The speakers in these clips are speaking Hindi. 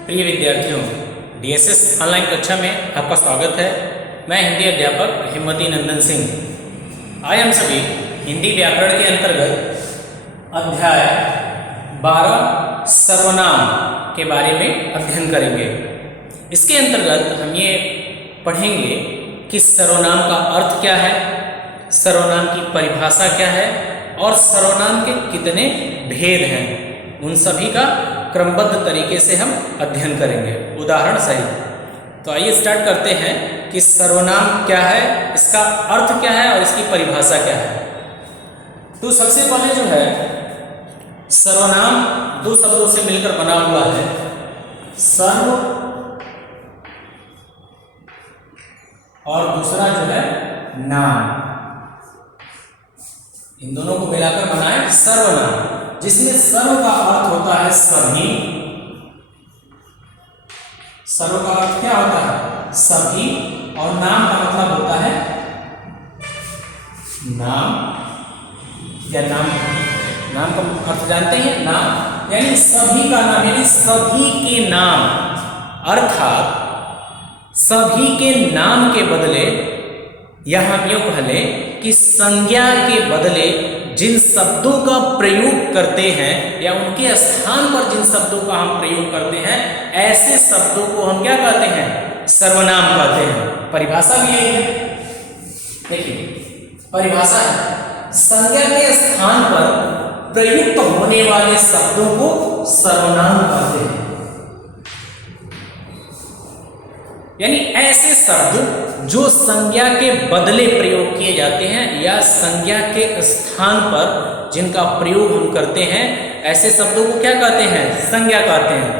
प्रिय विद्यार्थियों, डीएसएस ऑनलाइन कक्षा में आपका स्वागत है। मैं हिंदी अध्यापक हिम्मती नंदन सिंह। आज हम सभी हिंदी व्याकरण के अंतर्गत अध्याय 12 सर्वनाम के बारे में अध्ययन करेंगे। इसके अंतर्गत हम ये पढ़ेंगे कि सर्वनाम का अर्थ क्या है, सर्वनाम की परिभाषा क्या है और सर्वनाम के कितने भेद हैं। उन सभी का क्रमबद्ध तरीके से हम अध्ययन करेंगे उदाहरण सहित। तो आइए स्टार्ट करते हैं कि सर्वनाम क्या है, इसका अर्थ क्या है और इसकी परिभाषा क्या है। तो सबसे पहले जो है सर्वनाम दो शब्दों से मिलकर बना हुआ है, सर्व और दूसरा जो है नाम। इन दोनों को मिलाकर बना है सर्वनाम, जिसमें सर्व का अर्थ होता है सभी। सर्व का अर्थ क्या होता है? सभी। और नाम का मतलब होता है नाम। क्या नाम का अर्थ जानते हैं? नाम यानी सभी का नाम, यानी सभी के नाम। अर्थात सभी के नाम के बदले, यहां हम यूं कह लें कि संज्ञा के बदले जिन शब्दों का प्रयोग करते हैं या उनके स्थान पर जिन शब्दों का हम प्रयोग करते हैं, ऐसे शब्दों को हम क्या कहते हैं? सर्वनाम कहते हैं। परिभाषा भी यही है। देखिए परिभाषा है, संज्ञा के स्थान पर प्रयुक्त होने वाले शब्दों को सर्वनाम कहते हैं। यानी ऐसे शब्द जो संज्ञा के बदले प्रयोग किए जाते हैं या संज्ञा के स्थान पर जिनका प्रयोग हम करते हैं, ऐसे शब्दों को क्या कहते हैं? संज्ञा कहते हैं।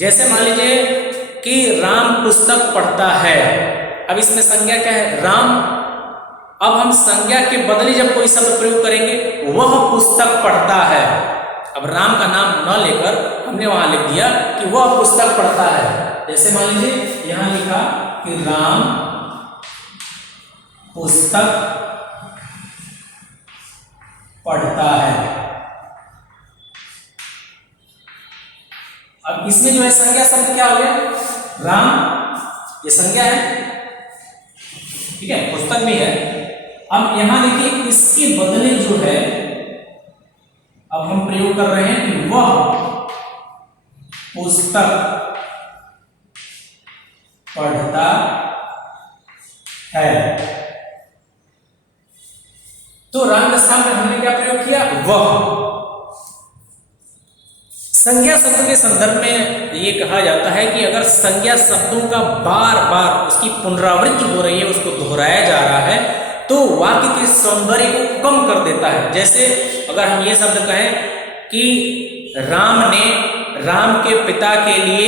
जैसे मान लीजिए कि राम पुस्तक पढ़ता है। अब इसमें संज्ञा क्या है? राम। अब हम संज्ञा के बदले जब कोई शब्द प्रयोग करेंगे, वह पुस्तक पढ़ता है। अब राम का नाम न लेकर हमने वहां लिख दिया कि वह पुस्तक पढ़ता है। जैसे मान लीजिए यहां लिखा कि राम पुस्तक पढ़ता है। अब इसमें जो है संज्ञा शब्द क्या हो गया? राम, ये संज्ञा है, ठीक है, पुस्तक भी है। अब यहां देखिए इसके बदले जो है अब हम प्रयोग कर रहे हैं कि वह पुस्तक पढ़ता है। तो राम के स्थान पर हमने क्या प्रयोग किया? वह। संज्ञा शब्द के संदर्भ में ये कहा जाता है कि अगर संज्ञा शब्दों का बार बार उसकी पुनरावृत्ति हो रही है, उसको दोहराया जा रहा है, तो वाक्य के सौंदर्य को कम कर देता है। जैसे अगर हम ये शब्द कहें कि राम ने राम के पिता के लिए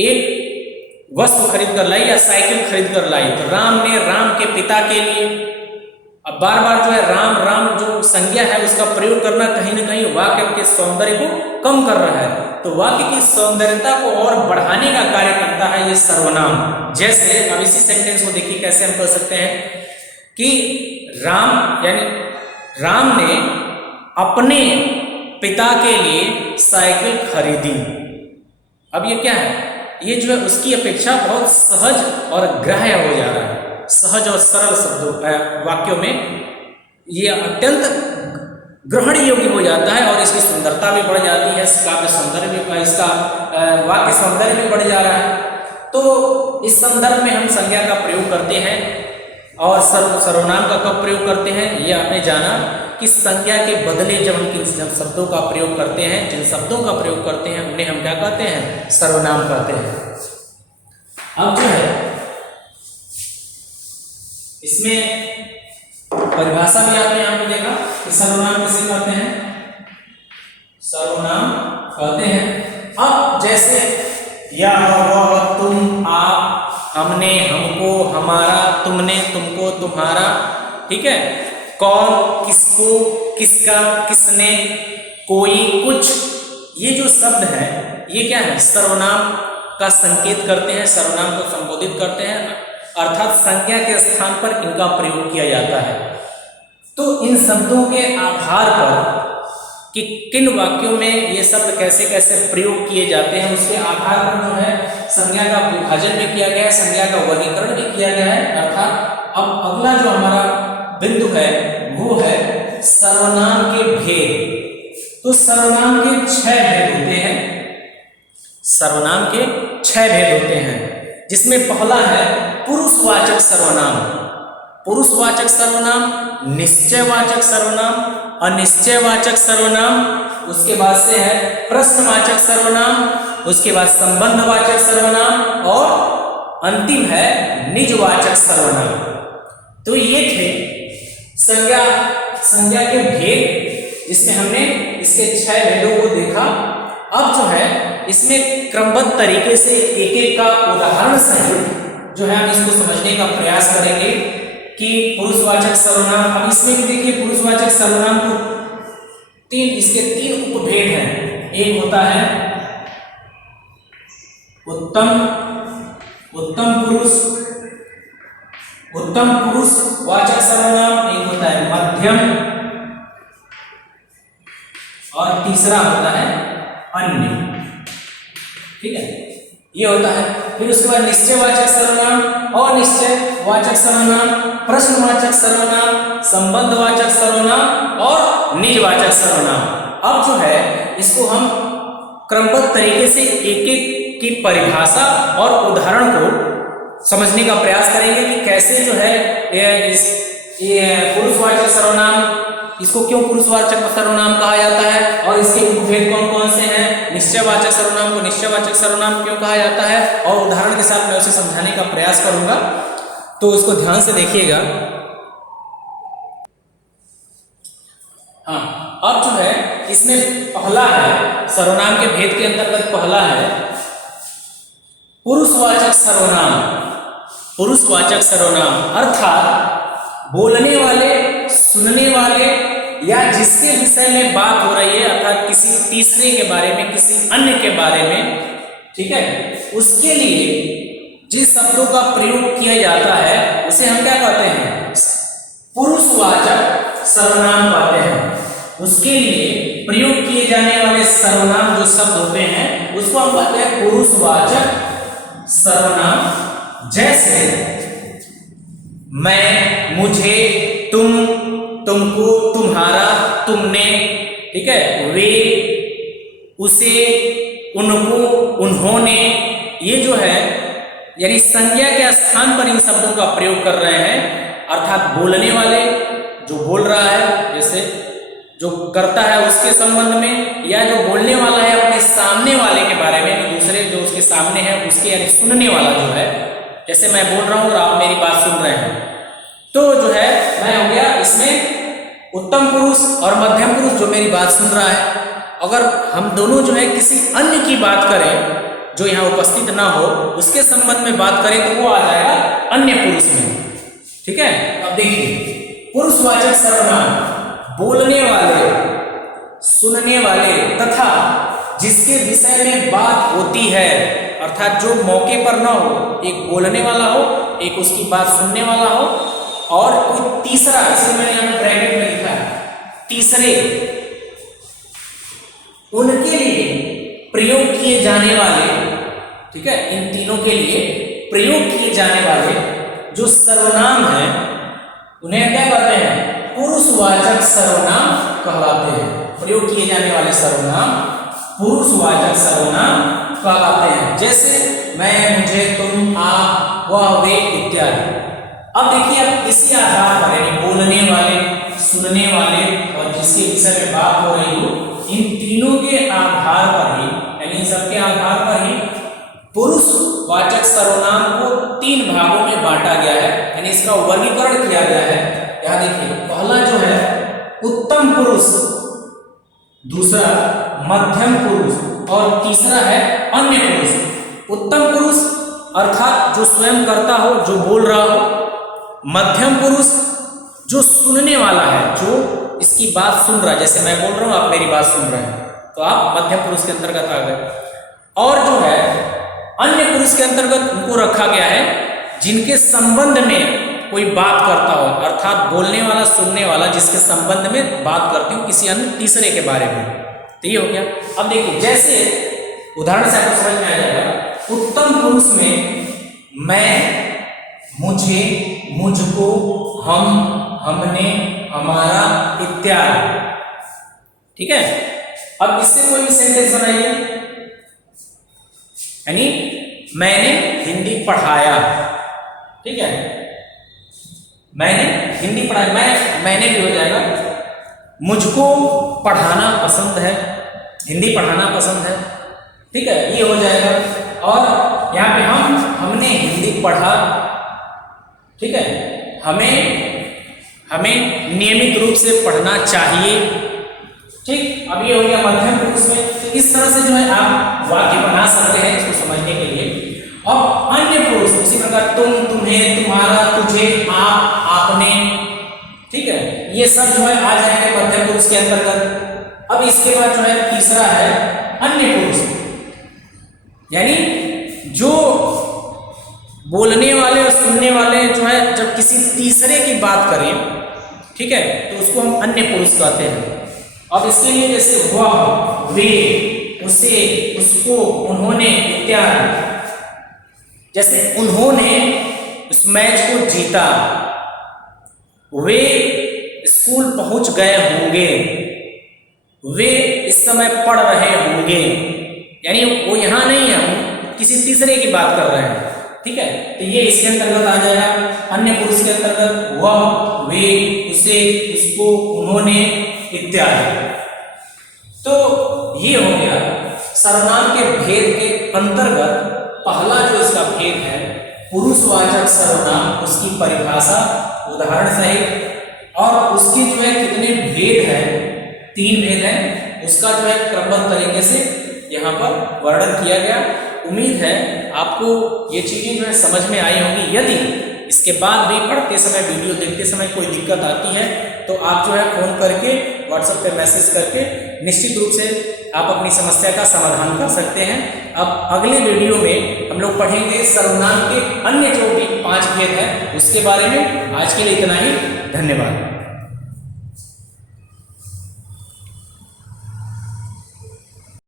एक वस्तु खरीद कर लाई या साइकिल खरीद कर लाई, तो राम ने राम के पिता के लिए। अब बार बार जो है राम राम जो संज्ञा है उसका प्रयोग करना कहीं ना कहीं वाक्य के सौंदर्य को कम कर रहा है। तो वाक्य की सौंदर्यता को और बढ़ाने का कार्य करता है ये सर्वनाम। जैसे अब इसी सेंटेंस को देखिए कैसे हम कर सकते हैं कि राम यानी राम ने अपने पिता के लिए साइकिल खरीदी। अब ये क्या है? ये जो है उसकी अपेक्षा बहुत सहज और ग्राह्य हो जा रहा है। सहज और सरल शब्दों वाक्यों में ये अत्यंत ग्रहण योग्य हो जाता है और इसकी सुंदरता भी बढ़ जाती है, काव्य सौंदर्य भी, इसका वाक्य सौंदर्य भी बढ़ जा रहा है। तो इस संदर्भ में हम संज्ञा का प्रयोग करते हैं और सर्वनाम का कब प्रयोग करते हैं, ये आपने जाना कि संज्ञा के बदले जब हम किन शब्दों का प्रयोग करते हैं, जिन शब्दों का प्रयोग करते हैं उन्हें हम क्या कहते हैं? सर्वनाम कहते हैं। अब जो है इसमें परिभाषा भी आपने यहां पे देखा कि सर्वनाम किसे कहते हैं? सर्वनाम कहते हैं। अब जैसे यह, वह, तुम, आप, हमने, हमको, हमारा, तुमने, तुमको, तुम्हारा, ठीक है, कौन, किसको, किसका, किसने, कोई, कुछ, ये जो शब्द हैं ये क्या है? सर्वनाम का संकेत करते हैं, सर्वनाम को संबोधित करते हैं, अर्थात संज्ञा के स्थान पर इनका प्रयोग किया जाता है। तो इन शब्दों के आधार पर कि किन वाक्यों में ये शब्द कैसे कैसे प्रयोग किए जाते हैं, उसके आधार पर जो है संज्ञा का विभाजन भी किया गया है, संज्ञा का वर्गीकरण भी किया गया है। अर्थात अब अगला जो हमारा बिंदु है वो है सर्वनाम के भेद। तो सर्वनाम के 6 भेद होते हैं, सर्वनाम के 6 भेद होते हैं, जिसमें पहला है पुरुषवाचक सर्वनाम। पुरुषवाचक सर्वनाम, निश्चयवाचक सर्वनाम, अनिश्चयवाचक सर्वनाम, उसके बाद से है प्रश्नवाचक सर्वनाम, उसके बाद संबंधवाचक सर्वनाम और अंतिम है निजवाचक सर्वनाम। तो ये थे संज्ञा के भेद, जिसमें हमने इसके 6 भेदों को देखा। अब जो है इसमें क्रमबद्ध तरीके से एक एक का उदाहरण सहित जो है हम इसको समझने का प्रयास करेंगे कि पुरुषवाचक सर्वनाम। अब इसमें भी देखिए पुरुषवाचक सर्वनाम को इसके 3 उपभेद हैं। एक होता है उत्तम पुरुष वाचक सर्वनाम, एक होता है मध्यम और तीसरा होता है अन्य। ठीक है, ये होता है। फिर उसके बाद निश्चयवाचक सर्वनाम, अनिश्चयवाचक सर्वनाम, प्रश्नवाचक सर्वनाम, संबंधवाचक सर्वनाम और निजवाचक सर्वनाम। अब जो है इसको हम क्रमबद्ध तरीके से एक एक की परिभाषा और उदाहरण को समझने का प्रयास करेंगे कि कैसे जो है पुरुषवाचक सर्वनाम, इसको क्यों पुरुषवाचक सर्वनाम कहा जाता है और इसके उपभेद कौन कौन से हैं, निश्चयवाचक सर्वनाम को निश्चयवाचक सर्वनाम क्यों कहा जाता है, और उदाहरण के साथ मैं उसे समझाने का प्रयास करूंगा। तो इसको ध्यान से देखिएगा। हाँ, अब जो है इसमें पहला है सर्वनाम के भेद के अंतर्गत पहला है पुरुषवाचक सर्वनाम। पुरुषवाचक सर्वनाम अर्थात बोलने वाले, सुनने वाले या जिसके विषय में बात हो रही है, अर्थात किसी तीसरे के बारे में, किसी अन्य के बारे में, ठीक है, उसके लिए जिस शब्दों का प्रयोग किया जाता है उसे हम क्या कहते हैं, पुरुषवाचक सर्वनाम कहते हैं। उसके लिए प्रयोग किए जाने वाले सर्वनाम जो शब्द होते हैं उसको हम कहते हैं पुरुषवाचक सर्वनाम। जैसे मैं, मुझे, तुम, तुमको, तुम्हारा, तुमने, ठीक है, वे, उसे, उनको, उन्होंने, ये जो है यानी संज्ञा के स्थान पर इन शब्दों का प्रयोग कर रहे हैं। अर्थात बोलने वाले जो बोल रहा है, जैसे जो करता है उसके संबंध में, या जो बोलने वाला है अपने सामने वाले के बारे में, दूसरे जो उसके सामने है उसके, यानी सुनने वाला जो है, जैसे मैं बोल रहा हूं और आप मेरी बात सुन रहे हैं, तो जो है मैं हो गया इसमें उत्तम पुरुष और मध्यम पुरुष जो मेरी बात सुन रहा है। अगर हम दोनों जो है किसी अन्य की बात करें जो यहाँ उपस्थित ना हो, उसके संबंध में बात करें तो वो आ जाएगा अन्य पुरुष में। ठीक है, अब देखिए पुरुषवाचक सर्वनाम बोलने वाले, सुनने वाले तथा जिसके विषय में बात होती है, अर्थात जो मौके पर ना हो, एक बोलने वाला हो, एक उसकी बात सुनने वाला हो, और कोई तीसरा, इसलिए मैंने यहाँ ब्रैकेट में लिखा है तीसरे, उनके लिए प्रयोग किए जाने वाले, ठीक है, इन तीनों के लिए प्रयोग किए जाने वाले जो सर्वनाम है उन्हें क्या कहते हैं, पुरुषवाचक सर्वनाम कहलाते हैं। प्रयोग किए जाने वाले सर्वनाम पुरुषवाचक सर्वनाम कहलाते हैं। जैसे मैं, मुझे, तुम, आप, वह, वे इत्यादि। अब देखिए, अब इसी आधार पर यानी बोलने वाले, सुनने वाले और जिसके विषय में बात हो रही हो, इन तीनों के आधार पर ही, यानी इन सबके आधार पर ही पुरुषवाचक सर्वनाम को 3 भागों में बांटा गया है, यानी इसका वर्गीकरण किया गया है। यहाँ देखिए, पहला जो है उत्तम पुरुष, दूसरा मध्यम पुरुष और तीसरा है अन्य पुरुष। उत्तम पुरुष अर्थात जो स्वयं करता हो, जो बोल रहा हो। मध्यम पुरुष जो सुनने वाला है, जो इसकी बात सुन रहा है, जैसे मैं बोल रहा हूं आप मेरी बात सुन रहे हैं, तो आप मध्यम पुरुष के अंतर्गत आ गए। और जो है अन्य पुरुष के अंतर्गत उनको रखा गया है जिनके संबंध में कोई बात करता हो, अर्थात बोलने वाला सुनने वाला जिसके संबंध में बात करते हो किसी अन्य तीसरे के बारे में। तो ये हो गया। अब देखिए जैसे उदाहरण से आपको समझ में आ जाएगा। उत्तम पुरुष में मैं, मुझे, मुझको, हम, हमने, हमारा इत्यादि। ठीक है। अब इससे कोई भी सेंटेंस बनाइए, यानी मैंने हिंदी पढ़ाया। ठीक है, मैंने हिंदी पढ़ाया, मैंने भी हो जाएगा। मुझको पढ़ाना पसंद है, हिंदी पढ़ाना पसंद है। ठीक है, ये हो जाएगा। और यहाँ पे हमने हिंदी पढ़ा। ठीक है, हमें नियमित रूप से पढ़ना चाहिए। ठीक, अब ये हो गया मध्यम पुरुष में। तो इस तरह से जो है आप वाक्य बना सकते हैं इसको समझने के लिए। और अन्य पुरुष उसी प्रकार तुम, तुम्हें, तुम्हारा, तुझे, आप, आपने। ठीक है, ये सब जो है आ जाएंगे मध्यम पुरुष के अंतर्गत। अब इसके बाद जो है तीसरा है अन्य पुरुष, यानी जो बोलने वाले और सुनने वाले जो है जब किसी तीसरे की बात करें, ठीक है, तो उसको हम अन्य पुरुष कहते हैं। अब इसके लिए जैसे वह, वे, उसे, उसको, उन्होंने इत्यादि। जैसे उन्होंने उस मैच को जीता, वे स्कूल पहुंच गए होंगे, वे इस समय पढ़ रहे होंगे। यानी वो यहां नहीं है, हम किसी तीसरे की बात कर रहे हैं। ठीक है, तो ये इसके अंतर्गत आ जाएगा। अन्य पुरुष के अंतर्गत वह, वे, उसे, उसको, उन्होंने इत्यादि। तो ये हो गया सर्वनाम के भेद के अंतर्गत पहला जो इसका भेद है पुरुषवाचक सर्वनाम, उसकी परिभाषा उदाहरण सहित, और उसके जो है कितने भेद हैं, 3 भेद हैं, उसका जो है क्रमबद्ध तरीके से यहाँ पर वर्णन किया गया। उम्मीद है आपको ये चीजें जो है समझ में आई होंगी। यदि इसके बाद भी पढ़ते समय, वीडियो देखते समय कोई दिक्कत आती है तो आप जो है फोन करके, व्हाट्सएप पे मैसेज करके निश्चित रूप से आप अपनी समस्या का समाधान कर सकते हैं। अब अगले वीडियो में हम लोग पढ़ेंगे सर्वनाम के अन्य जो भी 5 भेद हैं उसके बारे में। आज के लिए इतना ही, धन्यवाद।